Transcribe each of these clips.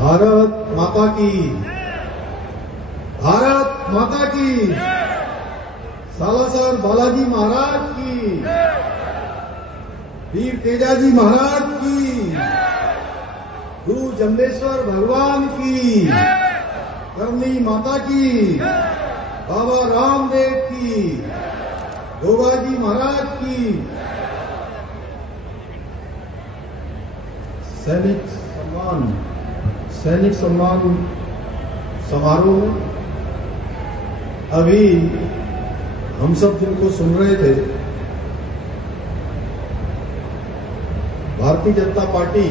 भारत माता की, भारत माता की, सालासर बालाजी महाराज की, वीर तेजाजी महाराज की, गुरु जम्बेश्वर भगवान की, करनी माता की, बाबा रामदेव की, गोगाजी महाराज की। सैनिक सम्मान समारोह में अभी हम सब जिनको सुन रहे थे, भारतीय जनता पार्टी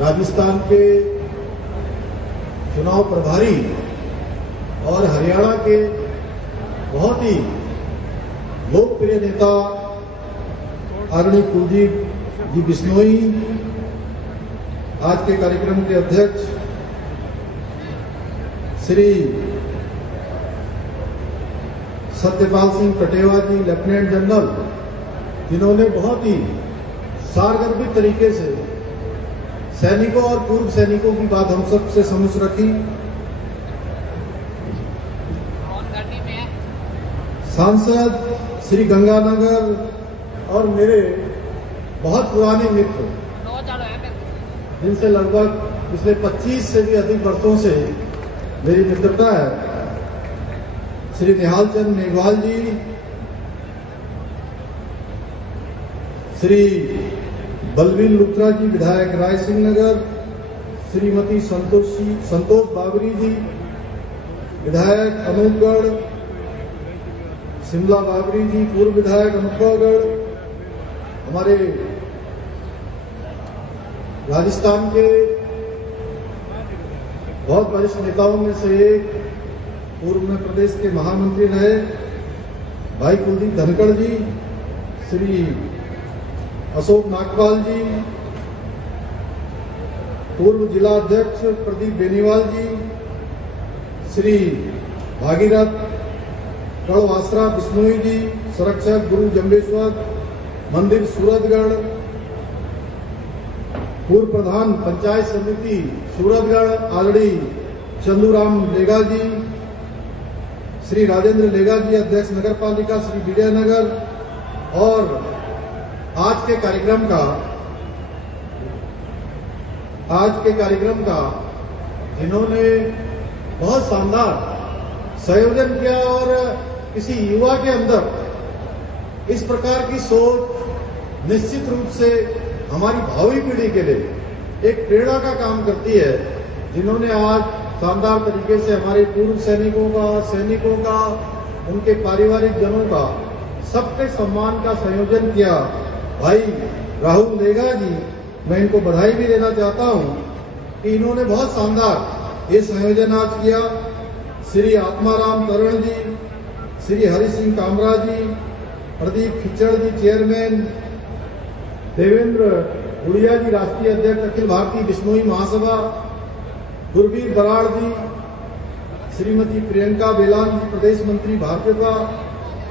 राजस्थान के चुनाव प्रभारी और हरियाणा के बहुत ही लोकप्रिय नेता आदरणीय कुलदीप जी बिश्नोई, आज के कार्यक्रम के अध्यक्ष श्री सत्यपाल सिंह कटेवा जी, लेफ्टिनेंट जनरल, जिन्होंने बहुत ही सारगर्भित तरीके से सैनिकों और पूर्व सैनिकों की बात हम सब से समझ रखी। सांसद श्री गंगानगर और मेरे बहुत पुराने मित्र, जिनसे लगभग पिछले 25 से भी अधिक वर्षों से मेरी मित्रता है, श्री निहाल चंद मेघवाल जी, श्री बलवीर लुथरा जी, विधायक राय सिंह नगर, श्रीमती संतोष बाबरी जी, विधायक अनूपगढ़, शिमला बाबरी जी, पूर्व विधायक अनूपगढ़, हमारे राजस्थान के बहुत वरिष्ठ नेताओं में से एक, पूर्व में प्रदेश के महामंत्री रहे भाई कुलदीप धनखड़ जी, श्री अशोक नागपाल जी, पूर्व जिला अध्यक्ष प्रदीप बेनीवाल जी, श्री भागीरथ कड़वासरा बिश्नोई जी, संरक्षक गुरु जम्बेश्वर मंदिर सूरतगढ़, पूर्व प्रधान पंचायत समिति सूरतगढ़ आदरणीय चंदूराम लेगा जी, श्री राजेंद्र लेगा जी, अध्यक्ष नगर पालिका श्री विजयनगर, और आज के कार्यक्रम का जिन्होंने बहुत शानदार संयोजन किया और किसी युवा के अंदर इस प्रकार की सोच निश्चित रूप से हमारी भावी पीढ़ी के लिए एक प्रेरणा का काम करती है, जिन्होंने आज शानदार तरीके से हमारे पूर्व सैनिकों का, उनके पारिवारिक जनों का, सबके सम्मान का संयोजन किया। भाई राहुल लेगा जी, मैं इनको बधाई भी देना चाहता हूं कि इन्होंने बहुत शानदार ये संयोजन आज किया। श्री आत्माराम तरण जी, श्री हरि सिंह कामरा जी, प्रदीप खिच्चड़ जी चेयरमैन, देवेंद्र गुड़िया जी राष्ट्रीय अध्यक्ष अखिल भारतीय बिश्नोई महासभा, गुरबीर बराड़ जी, श्रीमती प्रियंका बेलान जी प्रदेश मंत्री भाजपा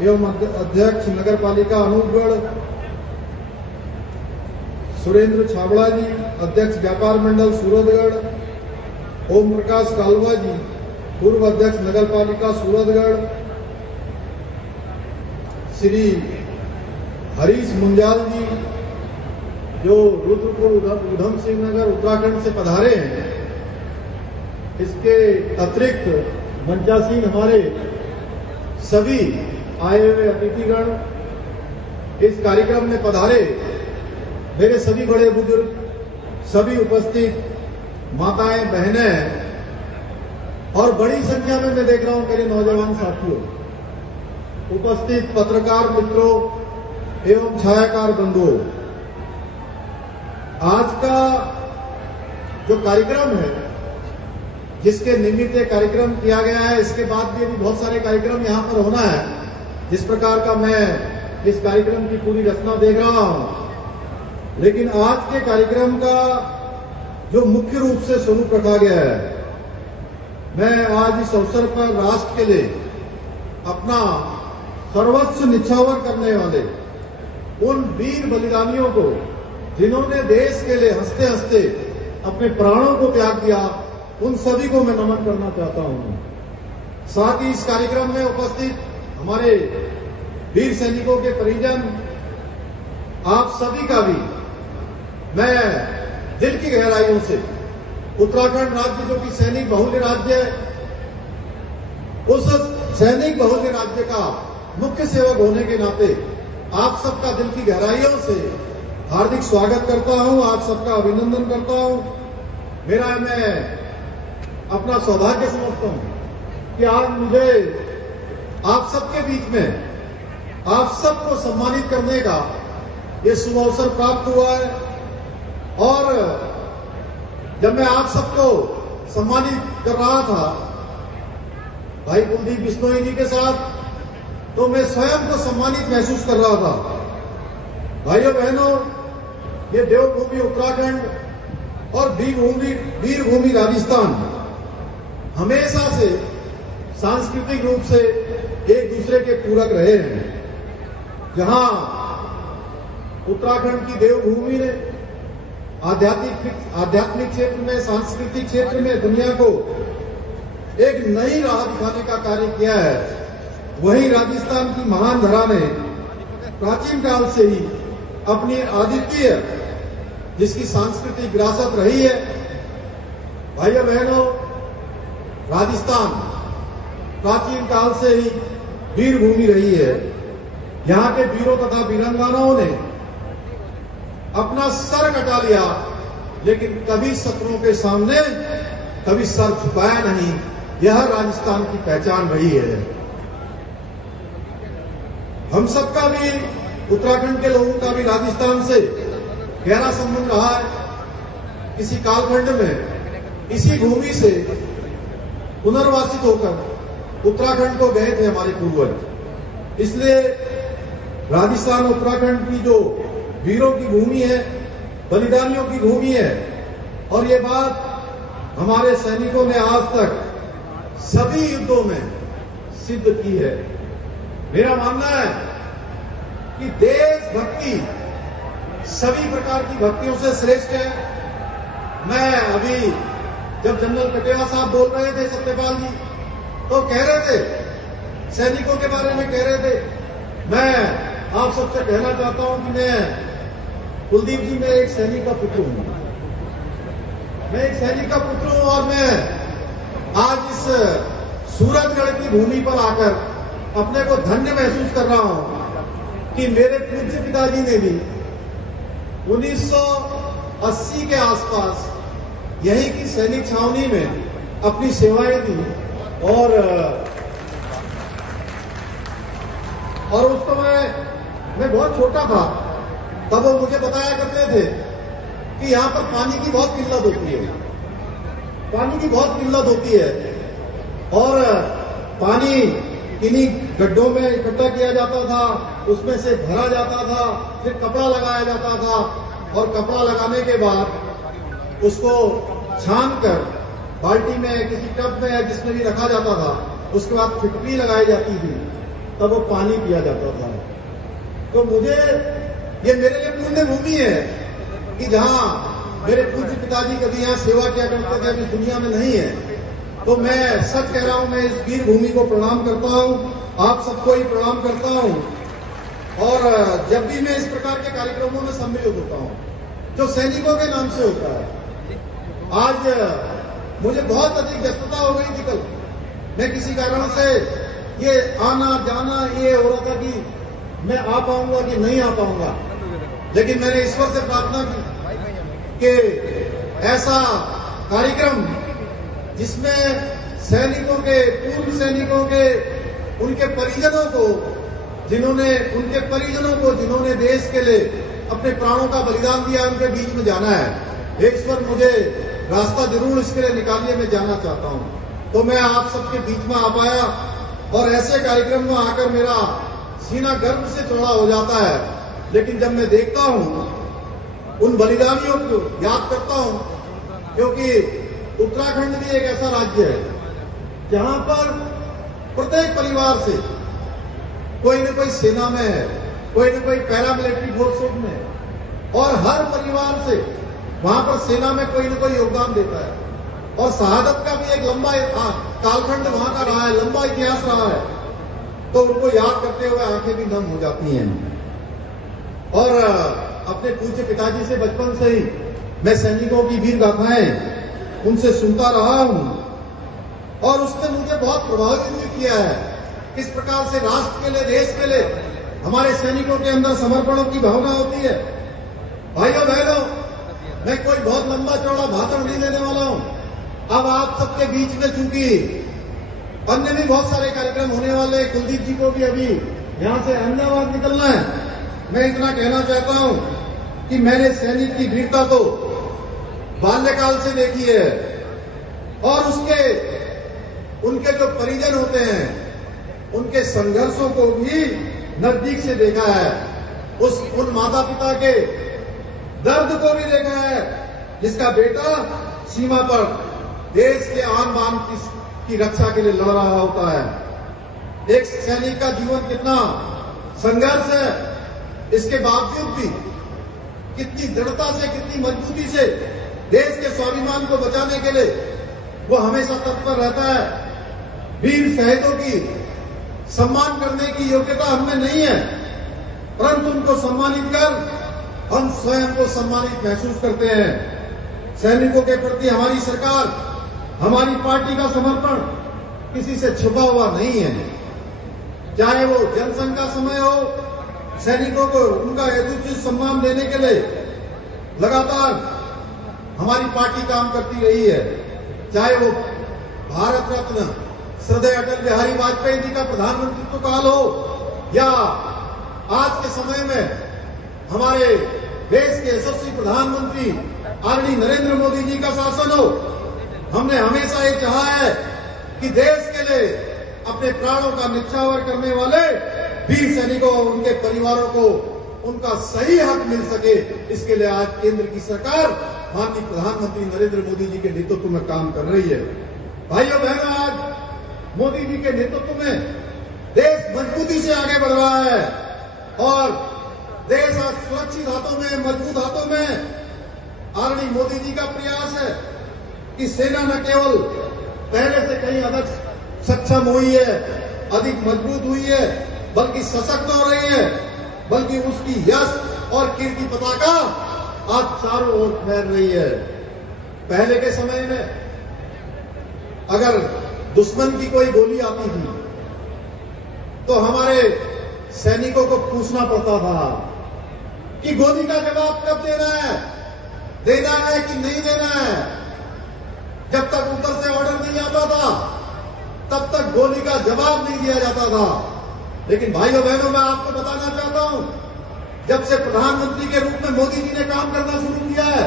एवं अध्यक्ष नगर पालिका अनूपगढ़, सुरेंद्र छाबड़ा जी अध्यक्ष व्यापार मंडल सूरतगढ़, ओम प्रकाश कालवा जी पूर्व अध्यक्ष नगर पालिका सूरतगढ़, श्री हरीश मुंजाल जी जो रुद्रपुर उधम सिंह नगर उत्तराखंड से पधारे हैं। इसके अतिरिक्त मंचासीन हमारे सभी आए हुए अतिथिगण, इस कार्यक्रम में पधारे मेरे सभी बड़े बुजुर्ग, सभी उपस्थित माताएं, बहनें और बड़ी संख्या में मैं देख रहा हूं मेरे नौजवान साथियों, उपस्थित पत्रकार मित्रों एवं छायाकार बंधुओं, आज का जो कार्यक्रम है, जिसके निमित्त कार्यक्रम किया गया है, इसके बाद भी अभी बहुत सारे कार्यक्रम यहां पर होना है। जिस प्रकार का मैं इस कार्यक्रम की पूरी रचना देख रहा हूं, लेकिन आज के कार्यक्रम का जो मुख्य रूप से स्वरूप रखा गया है, मैं आज इस अवसर पर राष्ट्र के लिए अपना सर्वस्व निछावर करने वाले उन वीर बलिदानियों को, जिन्होंने देश के लिए हंसते हंसते अपने प्राणों को त्याग दिया, उन सभी को मैं नमन करना चाहता हूं। साथ ही इस कार्यक्रम में उपस्थित हमारे वीर सैनिकों के परिजन, आप सभी का भी मैं दिल की गहराइयों से, उत्तराखंड राज्य जो कि सैनिक बहुल्य राज्य है, उस सैनिक बहुल्य राज्य का मुख्य सेवक होने के नाते आप सबका दिल की गहराइयों से हार्दिक स्वागत करता हूं, आप सबका अभिनंदन करता हूं। मैं अपना सौभाग्य समझता हूं कि आज मुझे आप सबके बीच में आप सबको सम्मानित करने का ये शुभ अवसर प्राप्त हुआ है। और जब मैं आप सबको सम्मानित कर रहा था भाई कुलदीप बिश्नोई जी के साथ, तो मैं स्वयं को सम्मानित महसूस कर रहा था। भाइयों बहनों, ये देवभूमि उत्तराखंड और वीरभूमि राजस्थान हमेशा से सांस्कृतिक रूप से एक दूसरे के पूरक रहे हैं। जहां उत्तराखंड की देवभूमि ने आध्यात्मिक क्षेत्र में, सांस्कृतिक क्षेत्र में दुनिया को एक नई राह दिखाने का कार्य किया है, वहीं राजस्थान की महान धरा ने प्राचीन काल से ही अपनी अद्वितीय जिसकी सांस्कृतिक विरासत रही है। भाइयों बहनों, राजस्थान प्राचीन काल से ही वीर भूमि रही है। यहाँ के वीरों तथा वीरांगनाओं ने अपना सर कटा लिया, लेकिन कभी शत्रुओं के सामने कभी सर झुकाया नहीं। यह राजस्थान की पहचान रही है। हम सबका भी, उत्तराखंड के लोगों का भी राजस्थान से गहरा संबंध रहा है। किसी कालखंड में इसी भूमि से पुनर्वासित होकर उत्तराखंड को गए थे हमारे पूर्वज। इसलिए राजस्थान उत्तराखंड की जो वीरों की भूमि है, बलिदानियों की भूमि है। और ये बात हमारे सैनिकों ने आज तक सभी युद्धों में सिद्ध की है। मेरा मानना है कि देशभक्ति सभी प्रकार की भक्तियों से श्रेष्ठ है। मैं अभी जब जनरल कटेवा साहब बोल रहे थे, सत्यपाल जी, तो कह रहे थे, सैनिकों के बारे में कह रहे थे। मैं आप सबसे कहना चाहता हूं कि मैं कुलदीप जी, मैं एक सैनिक का पुत्र हूं। मैं एक सैनिक का पुत्र हूं और मैं आज इस सूरजगढ़ की भूमि पर आकर अपने को धन्य महसूस कर रहा हूं कि मेरे पूज्य पिताजी ने भी 1980 के आसपास यही की सैनिक छावनी में अपनी सेवाएं दी। और उस समय मैं बहुत छोटा था, तब वो मुझे बताया करते थे कि यहाँ पर पानी की बहुत किल्लत होती है, पानी की बहुत किल्लत होती है। और पानी किन्हीं गड्ढों में इकट्ठा किया जाता था, उसमें से भरा जाता था, फिर कपड़ा लगाया जाता था, और कपड़ा लगाने के बाद उसको छानकर बाल्टी में, किसी टब में या जिसमें भी रखा जाता था, उसके बाद फिटकरी लगाई जाती थी, तब वो पानी पिया जाता था। तो मुझे ये मेरे लिए पुण्य भूमि है कि जहां मेरे पूज्य पिताजी कभी यहाँ सेवा किया करते थे, अभी दुनिया में नहीं है। तो मैं सच कह रहा हूं, मैं इस वीर भूमि को प्रणाम करता हूं, आप सबको ही प्रणाम करता हूं। और जब भी मैं इस प्रकार के कार्यक्रमों में सम्मिलित होता हूं, जो सैनिकों के नाम से होता है, आज मुझे बहुत अधिक व्यस्तता हो गई थी। कल मैं किसी कारण से ये आना जाना ये हो रहा था कि मैं आ पाऊंगा कि नहीं आ पाऊंगा, लेकिन मैंने ईश्वर से प्रार्थना की कि ऐसा कार्यक्रम जिसमें सैनिकों के, पूर्व सैनिकों के, उनके परिजनों को, जिन्होंने देश के लिए अपने प्राणों का बलिदान दिया, उनके बीच में जाना है। ईश्वर मुझे रास्ता जरूर इसके लिए निकालिए, मैं जाना चाहता हूं। तो मैं आप सबके बीच में आ पाया और ऐसे कार्यक्रम में आकर मेरा सीना गर्व से चौड़ा हो जाता है। लेकिन जब मैं देखता हूं, उन बलिदानियों को याद करता हूं, क्योंकि उत्तराखंड भी एक ऐसा राज्य है जहां पर प्रत्येक परिवार से कोई न कोई सेना में है, कोई न कोई पैरामिलिट्री फोर्सेस में, और हर परिवार से वहां पर सेना में कोई न कोई योगदान देता है और शहादत का भी एक लंबा कालखंड वहां का रहा है, लंबा इतिहास रहा है। तो उनको याद करते हुए आंखें भी नम हो जाती हैं। और अपने पूज्य पिताजी से बचपन से ही मैं सैनिकों की वीर गाथाएं उनसे सुनता रहा हूं और उसने मुझे बहुत प्रभावित भी किया है। किस प्रकार से राष्ट्र के लिए, देश के लिए हमारे सैनिकों के अंदर समर्पणों की भावना होती है। भाइयों बहनों, मैं कोई बहुत लंबा चौड़ा भाषण नहीं देने वाला हूं। अब आप सबके बीच में चूंकि अन्य भी बहुत सारे कार्यक्रम होने वाले, कुलदीप जी को भी अभी यहां से अहमदाबाद निकलना है, मैं इतना कहना चाहता हूं कि मैंने सैनिक की वीरता तो बाल्यकाल से देखी है और उनके जो परिजन होते हैं उनके संघर्षों को भी नजदीक से देखा है। उन माता पिता के दर्द को भी देखा है जिसका बेटा सीमा पर देश के आन बान की रक्षा के लिए लड़ रहा होता है। एक सैनिक का जीवन कितना संघर्ष है, इसके बावजूद भी कितनी दृढ़ता से, कितनी मजबूती से देश के स्वाभिमान को बचाने के लिए वो हमेशा तत्पर रहता है। वीर शहीदों की सम्मान करने की योग्यता हमें नहीं है, परंतु उनको सम्मानित कर हम स्वयं को सम्मानित महसूस करते हैं। सैनिकों के प्रति हमारी सरकार, हमारी पार्टी का समर्पण किसी से छुपा हुआ नहीं है। चाहे वो जनसंघ का समय हो, सैनिकों को उनका यथोचित सम्मान देने के लिए लगातार हमारी पार्टी काम करती रही है। चाहे वो भारत रत्न श्रद्धेय अटल बिहारी वाजपेयी जी का प्रधानमंत्रित्व काल हो या आज के समय में हमारे देश के यशस्वी प्रधानमंत्री आदरणीय नरेंद्र मोदी जी का शासन हो, हमने हमेशा ये चाहा है कि देश के लिए अपने प्राणों का न्यौछावर करने वाले वीर सैनिकों और उनके परिवारों को उनका सही हक मिल सके। इसके लिए आज केंद्र की सरकार माननीय प्रधानमंत्री नरेंद्र मोदी जी के नेतृत्व में काम कर रही है। भाइयों बहनों, आज मोदी जी के नेतृत्व में देश मजबूती से आगे बढ़ रहा है और देश आज सुरक्षित हाथों में, मजबूत हाथों में। आदरणीय मोदी जी का प्रयास है कि सेना न केवल पहले से कहीं अधिक सक्षम हुई है, अधिक मजबूत हुई है, बल्कि सशक्त हो रही है, बल्कि उसकी यश और कीर्ति पताका आज चारों ओर फैल रही है। पहले के समय में अगर दुश्मन की कोई गोली आती थी तो हमारे सैनिकों को पूछना पड़ता था कि गोली का जवाब कब देना है कि नहीं देना है। जब तक ऊपर से ऑर्डर नहीं आता था तब तक गोली का जवाब नहीं दिया जाता था। लेकिन भाइयों बहनों, मैं आपको बताना चाहता हूं, जब से प्रधानमंत्री के रूप में मोदी जी ने काम करना शुरू किया है,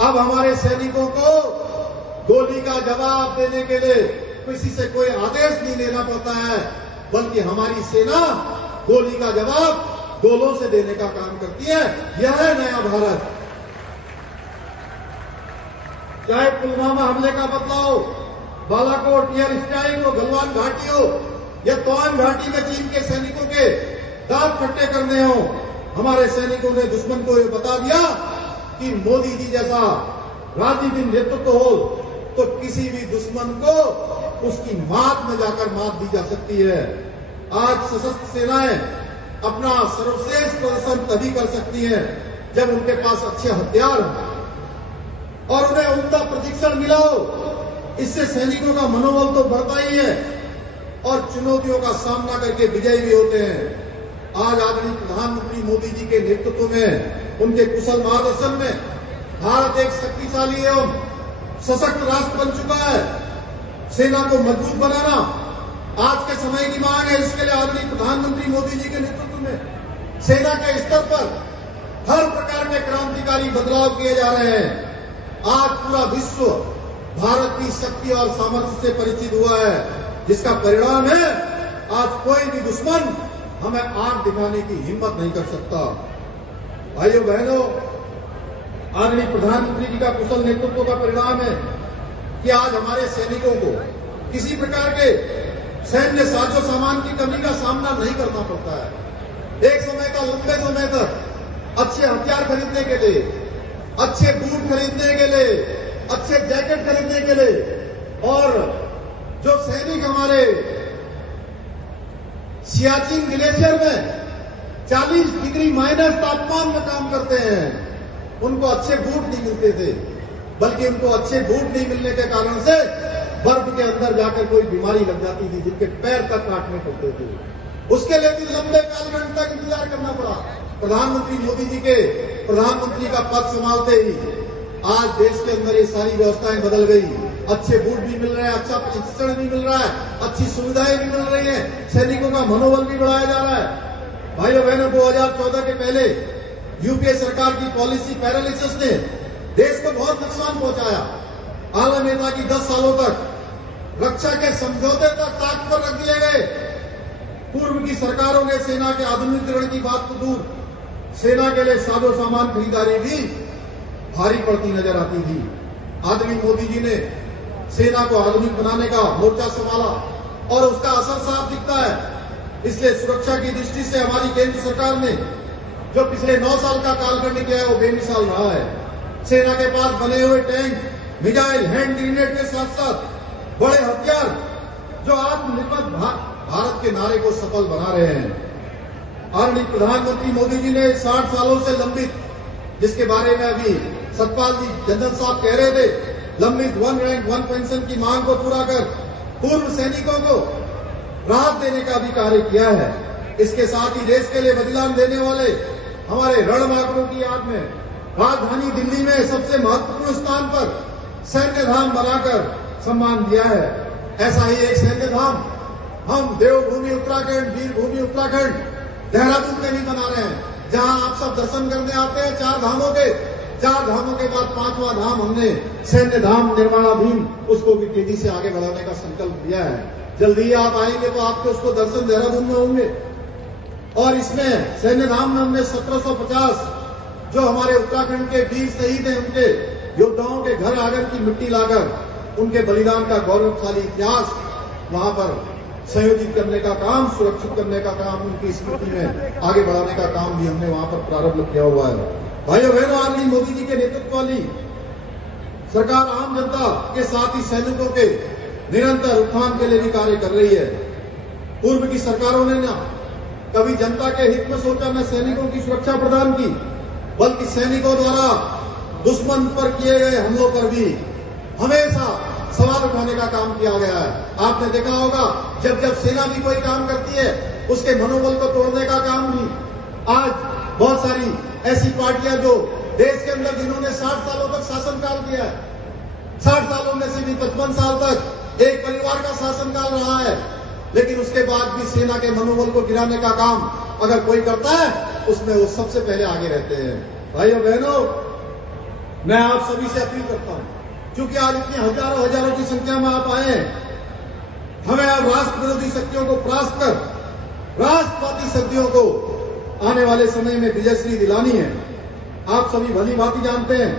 अब हमारे सैनिकों को गोली का जवाब देने के लिए किसी से कोई आदेश नहीं लेना पड़ता है, बल्कि हमारी सेना गोली का जवाब गोलों से देने का काम करती है। यह है नया भारत। चाहे पुलवामा हमले का बदला हो, बालाकोट एयर स्ट्राइक हो, गलवान घाटी हो या तवांग घाटी में चीन के सैनिकों के दांत फट्टे करने हो, हमारे सैनिकों ने दुश्मन को यह बता दिया कि मोदी जी जैसा राजनीतिक नेतृत्व हो तो किसी भी दुश्मन को उसकी मात में जाकर मात दी जा सकती है। आज सशस्त्र सेनाएं अपना सर्वश्रेष्ठ प्रदर्शन तभी कर सकती हैं जब उनके पास अच्छे हथियार हो और उन्हें उनका प्रशिक्षण मिला हो। इससे सैनिकों का मनोबल तो बढ़ता ही है और चुनौतियों का सामना करके विजयी भी होते हैं। आज आदरणीय प्रधानमंत्री मोदी जी के नेतृत्व में, उनके कुशल मार्गदर्शन में भारत एक शक्तिशाली एवं सशक्त राष्ट्र बन चुका है। सेना को मजबूत बनाना आज के समय की मांग है। इसके लिए आदरणीय प्रधानमंत्री मोदी जी के नेतृत्व में सेना के स्तर पर हर प्रकार के क्रांतिकारी बदलाव किए जा रहे हैं। आज पूरा विश्व भारत की शक्ति और सामर्थ्य से परिचित हुआ है, जिसका परिणाम है आज कोई भी दुश्मन हमें आंख दिखाने की हिम्मत नहीं कर सकता। भाइयों बहनों, आदरणीय प्रधानमंत्री जी का कुशल नेतृत्व का परिणाम है कि आज हमारे सैनिकों को किसी प्रकार के सैन्य साजो सामान की कमी का सामना नहीं करना पड़ता है। एक समय का लंबे समय तक अच्छे हथियार खरीदने के लिए अच्छे बूट खरीदने के लिए, अच्छे जैकेट खरीदने के लिए, और जो सैनिक हमारे सियाचिन ग्लेशियर में 40 डिग्री माइनस तापमान में काम करते हैं, उनको अच्छे बूट नहीं मिलते थे, बल्कि उनको अच्छे बूट नहीं मिलने के कारण से बर्फ के अंदर जाकर कोई बीमारी लग जाती थी, जिनके पैर तक काटने पड़ते थे। उसके लिए भी लंबे कालखंड तक इंतजार करना पड़ा। प्रधानमंत्री मोदी जी के प्रधानमंत्री का पद संभालते ही आज देश के अंदर ये सारी व्यवस्थाएं बदल गई। अच्छे बूट भी मिल रहे हैं, अच्छा प्रशिक्षण भी मिल रहा है, अच्छी सुविधाएं भी मिल रही हैं, सैनिकों का मनोबल भी बढ़ाया जा रहा है। भाइयों बहनों, 2014 के पहले यूपीए सरकार की पॉलिसी पैरालिसिस ने देश को बहुत नुकसान पहुंचाया। आला नेता की 10 सालों तक रक्षा के समझौते तक ताक पर रख दिए गए। पूर्व की सरकारों ने सेना के आधुनिकीकरण की बात तो दूर, सेना के लिए साजो सामान खरीदारी भी भारी पड़ती नजर आती थी। आदरणीय मोदी जी ने सेना को आधुनिक बनाने का मोर्चा संभाला और उसका असर साफ दिखता है। इसलिए सुरक्षा की दृष्टि से हमारी केंद्र सरकार ने जो पिछले 9 साल का कालखंड किया है वो बेमिसाल रहा है। सेना के पास बने हुए टैंक, मिसाइल, हैंड ग्रेनेड के साथ साथ बड़े हथियार जो आत्मनिर्भर भारत के नारे को सफल बना रहे हैं। आदरणीय प्रधानमंत्री मोदी जी ने 60 सालों से लंबित, जिसके बारे में अभी सतपाल जी जनरल साहब कह रहे थे, लंबित 1 रैंक 1 पेंशन की मांग को पूरा कर पूर्व सैनिकों को राहत देने का भी कार्य किया है। इसके साथ ही देश के लिए बलिदान देने वाले हमारे रणबांकुरों की याद में राजधानी दिल्ली में सबसे महत्वपूर्ण स्थान पर सैन्य धाम बनाकर सम्मान दिया है। ऐसा ही एक सैन्य धाम हम देवभूमि उत्तराखंड, वीरभूमि उत्तराखंड, देहरादून में भी बना रहे हैं, जहां आप सब दर्शन करने आते हैं। 4 धामों के बाद 5वां धाम हमने सैन्य धाम निर्माणाधीन, उसको भी तेजी से आगे बढ़ाने का संकल्प लिया है। जल्दी आप आएंगे तो आपके उसको दर्शन देहरादून में होंगे। और इसमें सैन्य धाम में हमने 1750 जो हमारे उत्तराखंड के वीर शहीद हैं, उनके योद्धाओं के घर आंगन की मिट्टी लाकर उनके बलिदान का गौरवशाली इतिहास वहां पर संयोजित करने का काम, सुरक्षित करने का काम, उनकी स्मृति में आगे बढ़ाने का काम भी हमने वहां पर प्रारंभ किया हुआ है। भाइयों बहनों, आदरणीय मोदी जी के नेतृत्व वाली सरकार आम जनता के साथ ही सैनिकों के निरंतर उत्थान के लिए भी कार्य कर रही है। पूर्व की सरकारों ने ना कभी जनता के हित में सोचा, न सैनिकों की सुरक्षा प्रदान की, बल्कि सैनिकों द्वारा दुश्मन पर किए गए हमलों पर भी हमेशा सवाल उठाने का काम किया गया है। आपने देखा होगा, जब जब सेना भी कोई काम करती है, उसके मनोबल को तोड़ने का काम भी। आज बहुत सारी ऐसी पार्टियां जो देश के अंदर जिन्होंने 60 सालों तक शासनकाल किया है, 60 सालों में से भी 55 साल तक एक परिवार का शासनकाल रहा है, लेकिन उसके बाद भी सेना के मनोबल को गिराने का काम अगर कोई करता है, उसमें वो सबसे पहले आगे रहते हैं। भाइयों बहनों, मैं आप सभी से अपील करता हूं, क्योंकि आज इतनी हजारों की संख्या में आप आए हैं, हमें अब राष्ट्र विरोधी शक्तियों को परास्त कर राष्ट्रवादी शक्तियों को आने वाले समय में विजयश्री दिलानी है। आप सभी भली भांति जानते हैं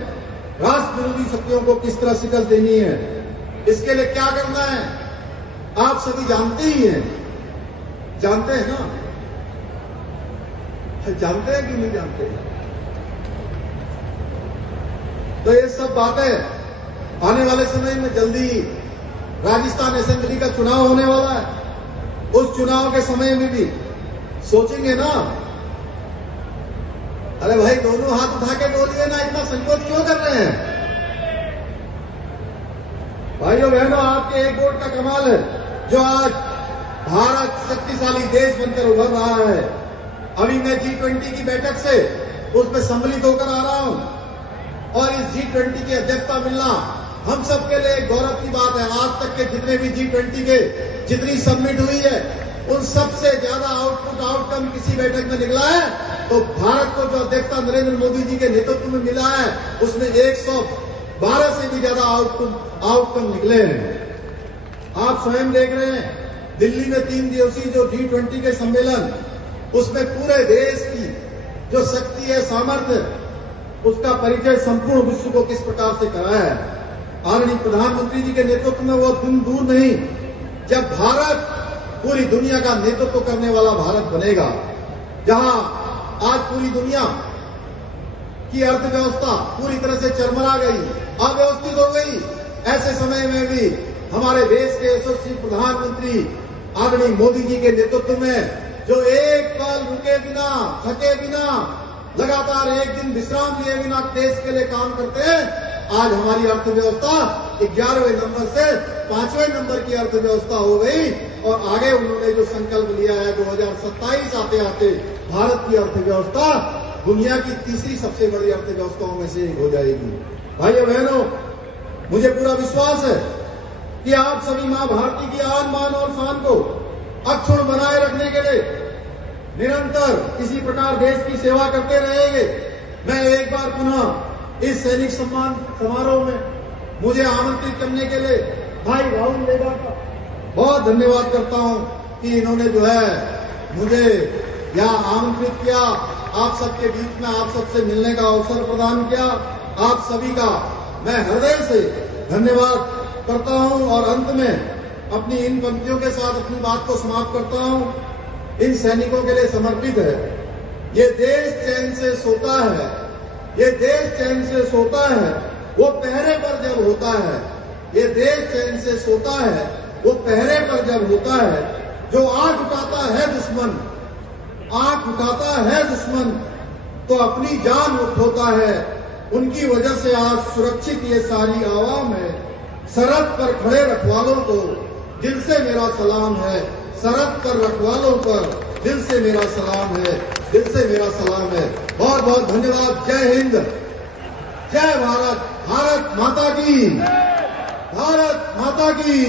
राष्ट्र विरोधी शक्तियों को किस तरह शिकस्त देनी है। इसके लिए क्या करना है आप सभी जानते ही हैं, जानते हैं ना? जानते हैं कि नहीं जानते? तो ये सब बातें आने वाले समय में जल्दी राजस्थान असेंबली का चुनाव होने वाला है। उस चुनाव के समय में भी सोचेंगे ना, अरे भाई दोनों हाथ उठा के बोलिए ना, इतना संकोच क्यों कर रहे हैं? भाइयों बहनों, आपके एक वोट का कमाल है जो आज भारत शक्तिशाली देश बनकर उभर रहा है। अभी मैं G20 की बैठक से उसमें सम्मिलित होकर आ रहा हूं, और इस G20 की अध्यक्षता मिलना हम सबके लिए गौरव की बात है। आज तक के जितने भी G20 के जितनी समिट हुई है, उन सबसे ज्यादा आउटकम किसी बैठक में निकला है तो भारत को जो अध्यक्षता नरेंद्र मोदी जी के नेतृत्व में मिला है, उसमें 112 से भी ज्यादा आउटकम निकले हैं। आप स्वयं देख रहे हैं, दिल्ली में 3 दिवसीय जो G20 के सम्मेलन, उसमें पूरे देश की जो शक्ति है, सामर्थ्य, उसका परिचय संपूर्ण विश्व को किस प्रकार से कराया है। आदरणीय प्रधानमंत्री जी के नेतृत्व में वो दिन दूर नहीं जब भारत पूरी दुनिया का नेतृत्व करने वाला भारत बनेगा, जहां आज पूरी दुनिया की अर्थव्यवस्था पूरी तरह से चरमरा गई, अव्यवस्थित हो गई, ऐसे समय में भी हमारे देश के यशस्वी प्रधानमंत्री आदरणीय मोदी जी के नेतृत्व में जो एक पल रुके बिना, थके बिना, लगातार एक दिन विश्राम लिए बिना देश के लिए काम करते हैं, आज हमारी अर्थव्यवस्था 11वें नंबर से 5वें नंबर की अर्थव्यवस्था हो गई। और आगे उन्होंने जो संकल्प लिया है 2027 आते आते भारत की अर्थव्यवस्था दुनिया की तीसरी सबसे बड़ी अर्थव्यवस्थाओं में से एक हो जाएगी। भाइयों बहनों, मुझे पूरा विश्वास है कि आप सभी मां भारती की आन बान और शान को अक्षुण्ण बनाए रखने के लिए निरंतर इसी प्रकार देश की सेवा करते रहेंगे। मैं एक बार पुनः इस सैनिक सम्मान समारोह में मुझे आमंत्रित करने के लिए भाई राहुल लेगा का बहुत धन्यवाद करता हूं कि इन्होंने जो है मुझे यहाँ आमंत्रित किया, आप सबके बीच में आप सबसे मिलने का अवसर प्रदान किया। आप सभी का मैं हृदय से धन्यवाद करता हूं और अंत में अपनी इन पंक्तियों के साथ अपनी बात को समाप्त करता हूं। इन सैनिकों के लिए समर्पित है। ये देश चैन से सोता है, ये देश चैन से सोता है, वो पहरे पर जब होता है। ये देश चैन से सोता है, वो पहरे पर जब होता है। जो आंख उठाता है दुश्मन, आंख उठाता है दुश्मन, तो अपनी जान उठोता है। उनकी वजह से आज सुरक्षित ये सारी आवाम है। सरहद पर खड़े रखवालों को दिल से मेरा सलाम है। सरहद पर रखवालों पर दिल से मेरा सलाम है, दिल से मेरा सलाम है। बहुत बहुत धन्यवाद। जय हिंद, जय भारत, भारत माता की, भारत माता की।